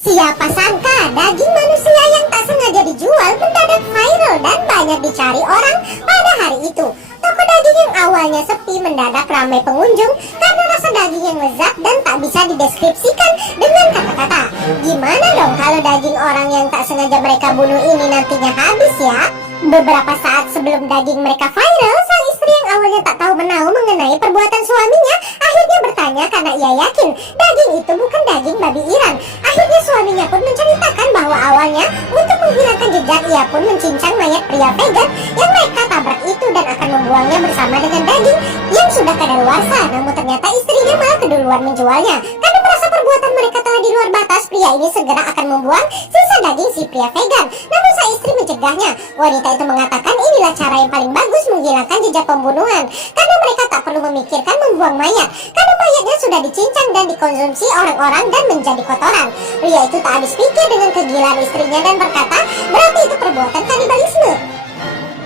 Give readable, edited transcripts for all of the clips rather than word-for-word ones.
Siapa sangka daging manusia yang tak sengaja dijual mendadak viral dan banyak dicari orang pada hari itu. Toko daging yang awalnya sepi mendadak ramai pengunjung karena rasa daging yang lezat dan tak bisa dideskripsikan dengan kata-kata. Gimana dong kalau daging orang yang tak sengaja mereka bunuh ini nantinya habis ya? Beberapa saat sebelum daging mereka viral, sang istri yang awalnya tak tahu menahu mengenai perbuatan suaminya akhirnya bertanya karena ia yakin daging itu bukan daging babi Iran. Akhirnya suaminya pun menceritakan bahwa awalnya untuk menghilangkan jejak ia pun mencincang mayat pria vegan yang mereka tabrak itu dan akan membuangnya bersama dengan daging yang sudah kadaluarsa. Namun ternyata istrinya malah keduluan menjualnya. Karena merasa perbuatan mereka telah di luar batas, pria ini segera akan membuang sisa daging si pria vegan. Namun sang istri mencegahnya. Wanita itu mengatakan inilah cara yang paling bagus menghilangkan jejak pembunuhan, karena mereka tak perlu memikirkan membuang mayat, karena mayatnya sudah dicincang dan dikonsumsi orang-orang dan menjadi kotoran. Pria itu tak habis pikir dengan kegilaan istrinya dan berkata, berarti itu perbuatan kanibalisme.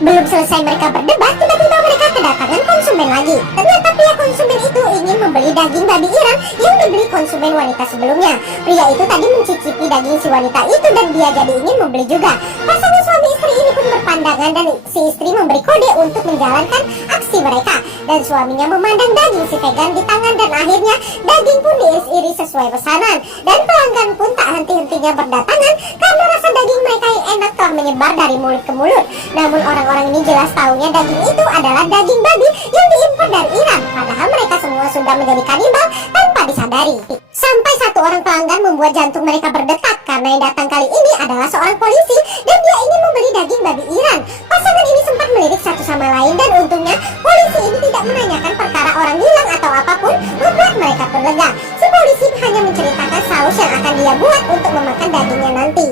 Belum selesai mereka berdebat, tiba-tiba mereka kedatangan konsumen lagi. Ternyata pria konsumen itu ingin membeli daging babi Iran yang dibeli konsumen wanita sebelumnya. Pria itu tadi mencicipi daging si wanita itu dan dia jadi ingin membeli juga. Pasangan suami istri ini pun berpandangan dan si istri memberi kode untuk menjalankan aksi mereka. Dan suaminya memandang daging si vegan di tangan dan akhirnya daging pun diiris-iris sesuai pesanan. Dan pelanggan pun tak henti-hentinya berdatangan karena rasa daging mereka yang enak telah menyebar dari mulut ke mulut. Namun orang-orang ini jelas tahunya daging itu adalah daging babi yang diimpor dari Iran. Padahal mereka semua sudah menjadi kanibal tanpa disadari. Sampai satu orang pelanggan membuat jantung mereka berdetak karena yang datang kali ini adalah seorang polisi dan dia ingin membeli daging babi Iran. Pasangan ini sempat melirik satu sama lain dan untungnya polisi ini tidak menanyakan perkara orang hilang atau apapun, membuat mereka pun lega. Si polisi hanya menceritakan saus yang akan dia buat untuk memakan dagingnya nanti.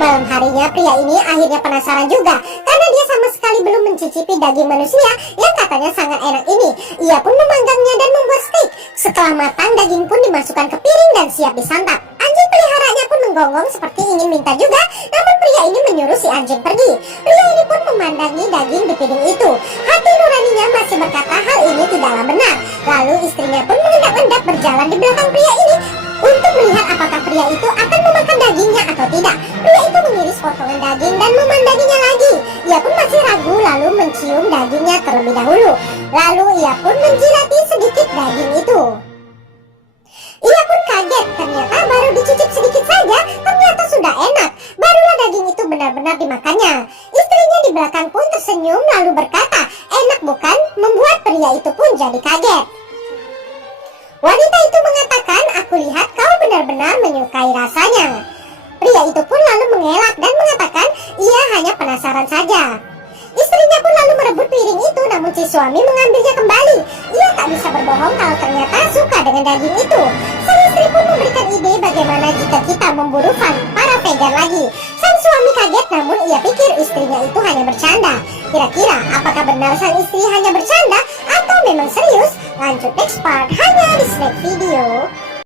Malam harinya pria ini akhirnya penasaran juga karena dia sama sekali belum mencicipi daging manusia yang katanya sangat enak ini. Ia pun memanggangnya dan membuat steak. Setelah matang, daging pun dimasukkan ke piring dan siap disantap. Anjing peliharaannya pun menggonggong seperti ingin minta juga, namun pria ini menyuruh si anjing pergi. Pria ini pun memandangi daging di piring itu. Hati nuraninya masih berkata hal ini tidaklah benar. Lalu istrinya pun mengendap-endap berjalan di belakang pria ini untuk melihat apakah pria itu akan memakan dagingnya atau tidak. Pria itu mengiris potongan daging dan memandanginya lagi. Ia pun masih ragu lalu mencium dagingnya terlebih dahulu. Lalu ia pun menjilati sedikit daging itu. Ia pun kaget, ternyata baru dicicip sedikit saja, ternyata sudah enak. Barulah daging itu benar-benar dimakannya. Istrinya di belakang pun tersenyum lalu berkata, enak bukan? Membuat pria itu pun jadi kaget. Wanita itu mengatakan, aku lihat kau benar-benar menyukai rasanya. Pria itu pun lalu mengelak dan mengatakan, ia hanya penasaran saja. Istrinya pun lalu merebut piring itu, namun si suami mengambilnya kembali. Ia tak bisa berbohong kalau ternyata suka dengan daging itu. Sang istri pun memberikan ide bagaimana jika kita memburu para vegan lagi. Sang suami kaget, namun ia pikir istrinya itu hanya bercanda. Kira-kira apakah benar sang istri hanya bercanda atau memang serius? Lanjut next part hanya di Snack Video.